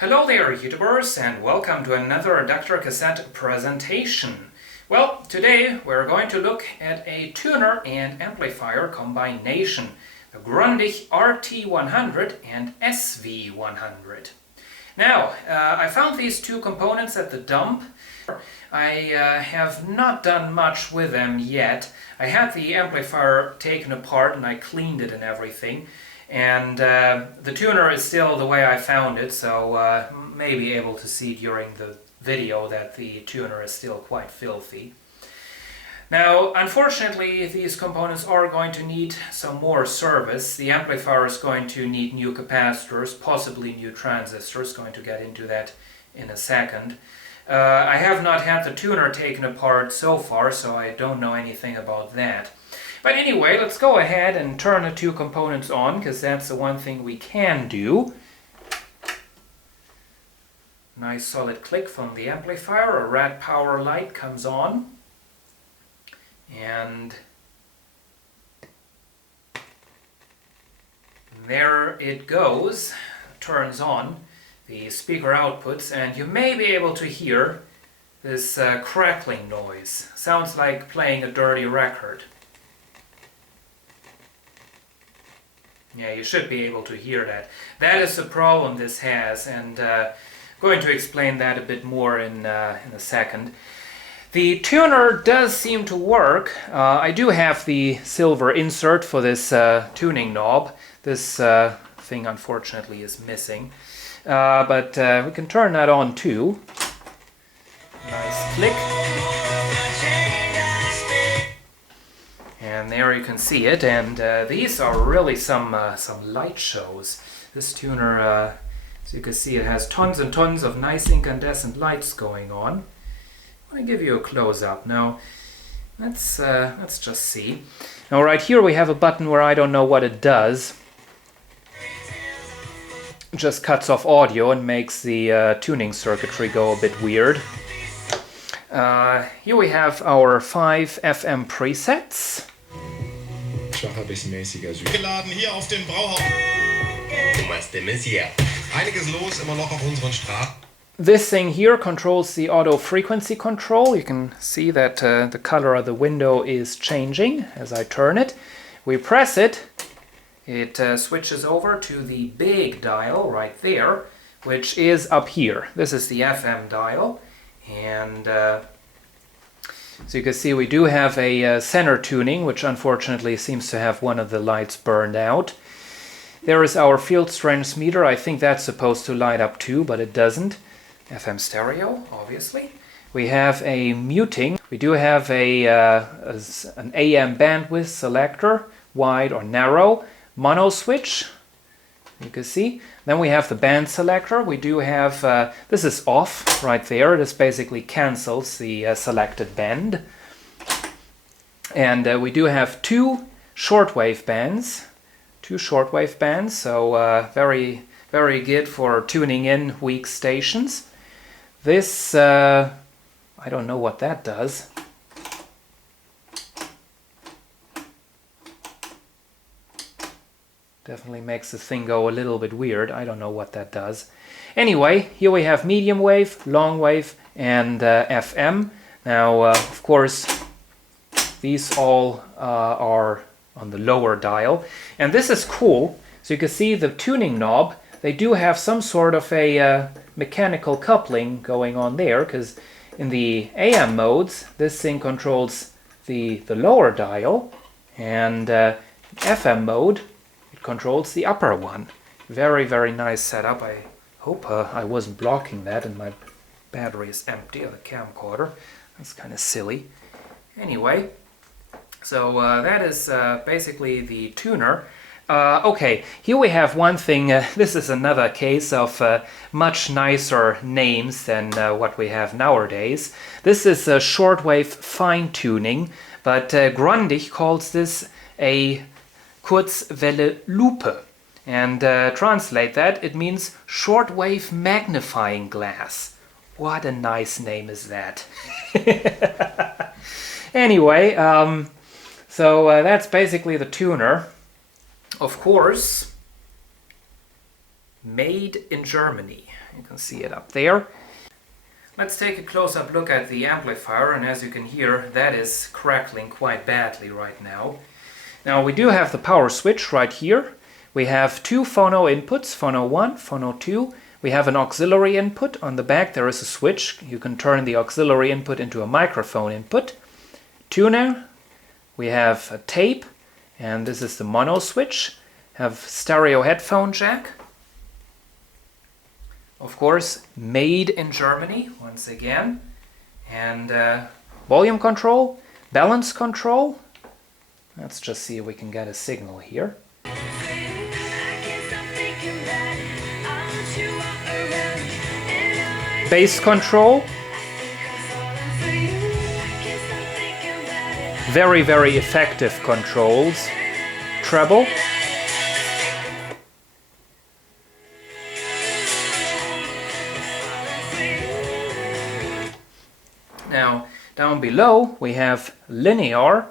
Hello there, YouTubers, and welcome to another DrCassette presentation. Well, today we're going to look at a tuner and amplifier combination, the Grundig RT100 and SV100. Now, I found these two components at the dump. I have not done much with them yet. I had the amplifier taken apart and I cleaned it and everything. And the tuner is still the way I found it, so may be able to see during the video that the tuner is still quite filthy. Now, unfortunately, these components are going to need some more service. The amplifier is going to need new capacitors, possibly new transistors. Going to get into that in a second. I have not had the tuner taken apart so far, so I don't know anything about that. But anyway, let's go ahead and turn the two components on, because that's the one thing we can do. Nice solid click from the amplifier, a red power light comes on. And there it goes, turns on the speaker outputs, and you may be able to hear this crackling noise. Sounds like playing a dirty record. Yeah, you should be able to hear that. That is the problem this has, and going to explain that a bit more in a second. The tuner does seem to work. I do have the silver insert for this tuning knob. This thing unfortunately is missing. But we can turn that on too. Nice click. And there you can see it, and these are really some light shows. This tuner, as you can see, it has tons and tons of nice incandescent lights going on. I'm going to give you a close-up. Now, let's just see. Now, right here we have a button where I don't know what it does. It just cuts off audio and makes the tuning circuitry go a bit weird. Here we have our 5 FM presets. Geladen hier auf den Brauhaus. Thomas de Maizière. Einiges los immer noch auf unseren Straßen. This thing here controls the auto frequency control. You can see that the color of the window is changing as I turn it. We press it, it switches over to the big dial right there, which is up here. This is the FM dial, and so you can see we do have a center tuning, which unfortunately seems to have one of the lights burned out. There is our field strength meter. I think that's supposed to light up too, but it doesn't. FM stereo, obviously. We have a muting. We do have an AM bandwidth selector, wide or narrow, mono switch, you can see. Then we have the band selector. We do have, this is off right there. This basically cancels the selected band. And we do have two shortwave bands. So very, very good for tuning in weak stations. This, I don't know what that does. Definitely makes the thing go a little bit weird. I don't know what that does. Anyway, here we have medium wave, long wave, and FM. Now, of course, these all are on the lower dial. And this is cool. So you can see the tuning knob. They do have some sort of a mechanical coupling going on there, because in the AM modes, this thing controls the lower dial, and FM mode, it controls the upper one. Very, very nice setup. I hope I wasn't blocking that and my battery is empty of the camcorder. That's kind of silly. Anyway, so that is basically the tuner. Okay, here we have one thing. This is another case of much nicer names than what we have nowadays. This is a shortwave fine-tuning, but Grundig calls this a Kurzwelle Lupe. And translate that, it means shortwave magnifying glass. What a nice name is that. Anyway, so that's basically the tuner. Of course, made in Germany. You can see it up there. Let's take a close-up look at the amplifier, and as you can hear, that is crackling quite badly right now. Now we do have the power switch right here. We have two phono inputs, phono 1, phono 2. We have an auxiliary input. On the back there is a switch. You can turn the auxiliary input into a microphone input. Tuner. We have a tape, and this is the mono switch. Have stereo headphone jack. Of course, made in Germany, once again. And volume control, balance control. Let's just see if we can get a signal here. Bass control. Very, very effective controls. Treble. Now, down below we have linear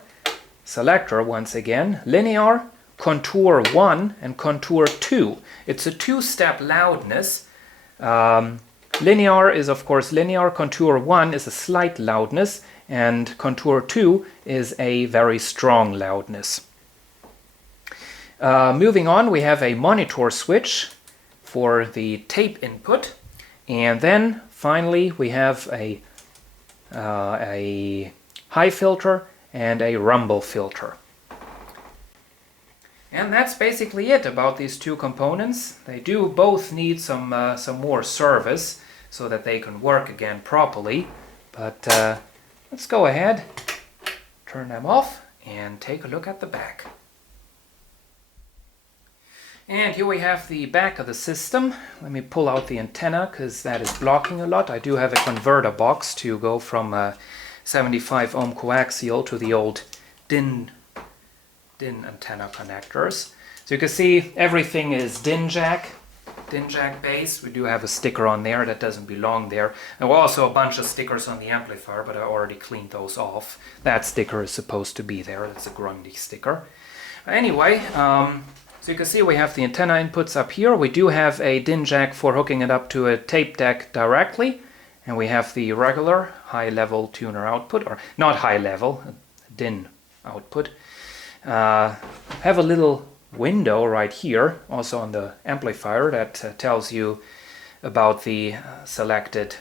selector once again. Linear, contour 1 and contour 2. It's a two-step loudness. Linear is of course linear, contour 1 is a slight loudness, and contour 2 is a very strong loudness. Moving on, we have a monitor switch for the tape input, and then finally we have a high filter and a rumble filter. And that's basically it about these two components. They do both need some more service so that they can work again properly. But let's go ahead, turn them off, and take a look at the back. And here we have the back of the system. Let me pull out the antenna because that is blocking a lot. I do have a converter box to go from 75 ohm coaxial to the old DIN antenna connectors. So you can see everything is DIN jack based. We do have a sticker on there that doesn't belong there. There were also a bunch of stickers on the amplifier, but I already cleaned those off. That sticker is supposed to be there. That's a Grundig sticker. Anyway, so you can see we have the antenna inputs up here. We do have a DIN jack for hooking it up to a tape deck directly. And we have the regular high-level tuner output, or not high-level, DIN output. Have a little window right here, also on the amplifier, that tells you about the selected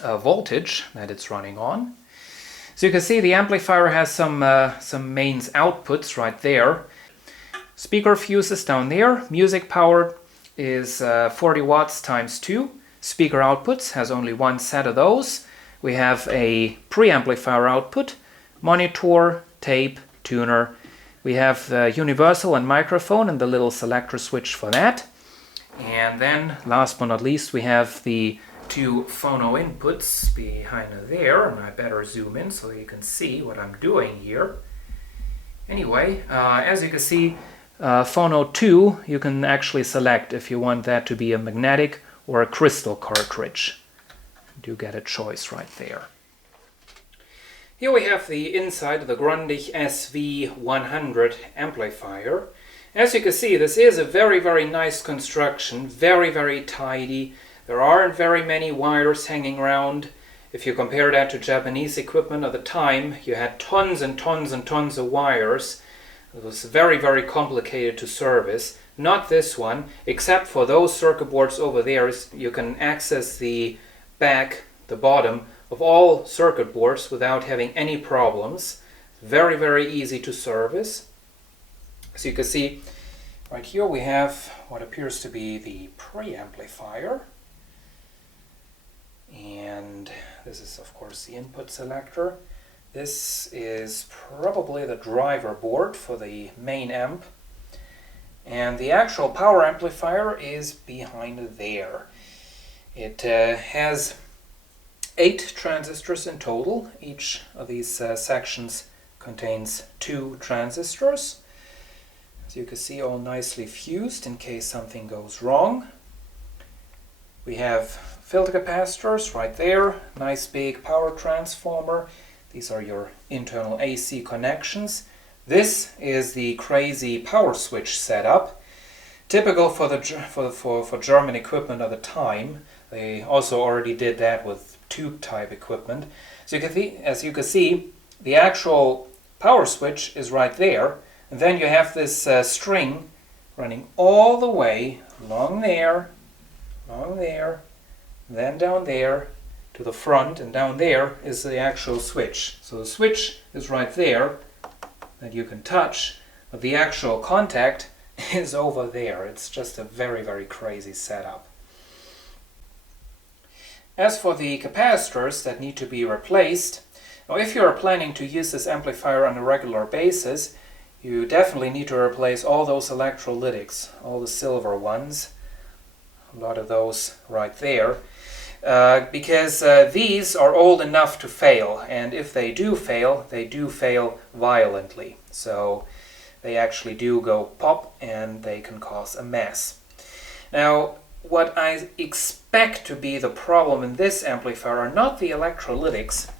voltage that it's running on. So you can see the amplifier has some mains outputs right there. Speaker fuses down there. Music power is 40 watts times 2. Speaker outputs has only one set of those. We have a preamplifier output, monitor, tape, tuner. We have the universal and microphone and the little selector switch for that. And then, last but not least, we have the two phono inputs behind there. And I better zoom in so you can see what I'm doing here. Anyway, as you can see, phono 2 you can actually select if you want that to be a magnetic or a crystal cartridge. You do get a choice right there. Here we have the inside of the Grundig SV100 amplifier. As you can see, this is a very, very nice construction, very, very tidy. There aren't very many wires hanging around. If you compare that to Japanese equipment of the time, you had tons and tons and tons of wires. It was very, very complicated to service. Not this one, except for those circuit boards over there. You can access the back, the bottom of all circuit boards without having any problems. Very, very easy to service. So you can see right here we have what appears to be the preamplifier. And this is of course the input selector. This is probably the driver board for the main amp. And the actual power amplifier is behind there. It has 8 transistors in total. Each of these sections contains 2 transistors. As you can see, all nicely fused in case something goes wrong. We have filter capacitors right there, nice big power transformer. These are your internal AC connections. This is the crazy power switch setup. Typical for the for German equipment at the time. They also already did that with tube type equipment. So you can see, as you can see, the actual power switch is right there, and then you have this string running all the way along there, then down there to the front, and down there is the actual switch. So the switch is right there that you can touch, but the actual contact is over there. It's just a very, very crazy setup. As for the capacitors that need to be replaced, now if you are planning to use this amplifier on a regular basis, you definitely need to replace all those electrolytics, all the silver ones, a lot of those right there, because these are old enough to fail, and if they do fail violently. So they actually do go pop and they can cause a mess. Now, what I expect to be the problem in this amplifier are not the electrolytics,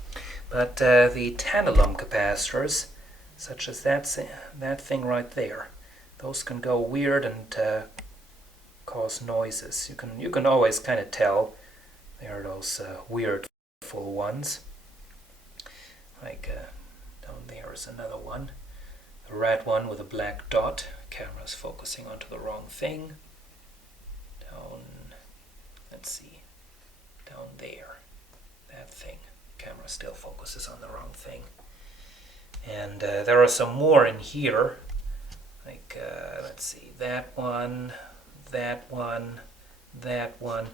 but the tantalum capacitors, such as that thing right there. Those can go weird and cause noises. You can always kind of tell they are those weird full ones. Like down there is another one, the red one with a black dot. Camera's focusing onto the wrong thing. Down, let's see, down there, that thing. Camera still focuses on the wrong thing. And there are some more in here, like, let's see, that one, that one, that one.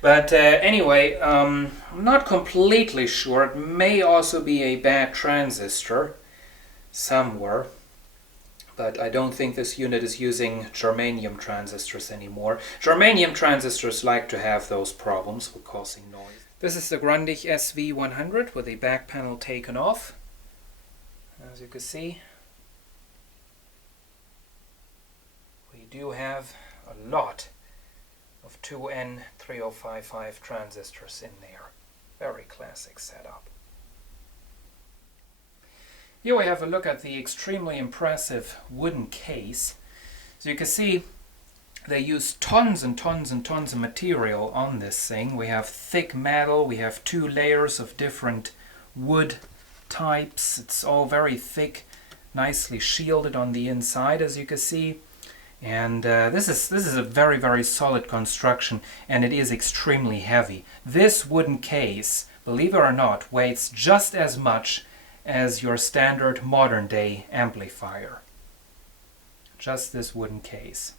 But anyway, I'm not completely sure. It may also be a bad transistor somewhere. But I don't think this unit is using germanium transistors anymore. Germanium transistors like to have those problems with causing noise. This is the Grundig SV100 with the back panel taken off. As you can see, we do have a lot of 2N3055 transistors in there. Very classic setup. Here we have a look at the extremely impressive wooden case. So you can see they use tons and tons and tons of material on this thing. We have thick metal, we have 2 layers of different wood types. It's all very thick, nicely shielded on the inside, as you can see. And this is a very, very solid construction, and it is extremely heavy. This wooden case, believe it or not, weighs just as much as your standard modern day amplifier. Just this wooden case.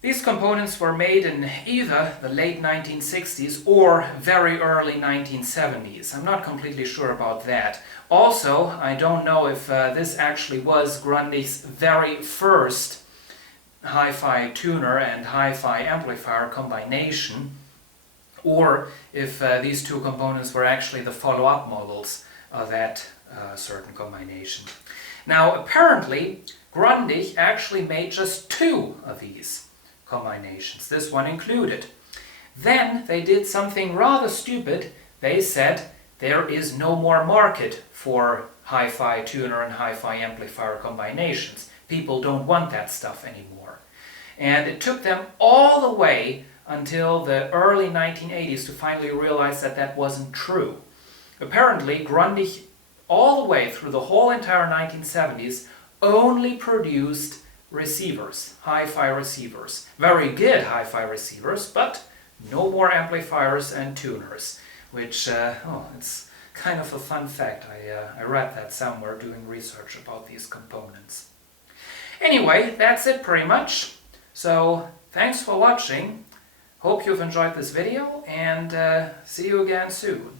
These components were made in either the late 1960s or very early 1970s. I'm not completely sure about that. Also, I don't know if this actually was Grundig's very first HiFi tuner and HiFi amplifier combination, or if these two components were actually the follow-up models of that certain combination. Now, apparently, Grundig actually made just 2 of these combinations, this one included. Then they did something rather stupid. They said there is no more market for HiFi tuner and HiFi amplifier combinations. People don't want that stuff anymore. And it took them all the way until the early 1980s to finally realize that that wasn't true. Apparently, Grundig, all the way through the whole entire 1970s, only produced receivers, HiFi receivers. Very good HiFi receivers, but no more amplifiers and tuners, which, it's kind of a fun fact. I read that somewhere doing research about these components. Anyway, that's it pretty much. So, thanks for watching. Hope you've enjoyed this video, and see you again soon.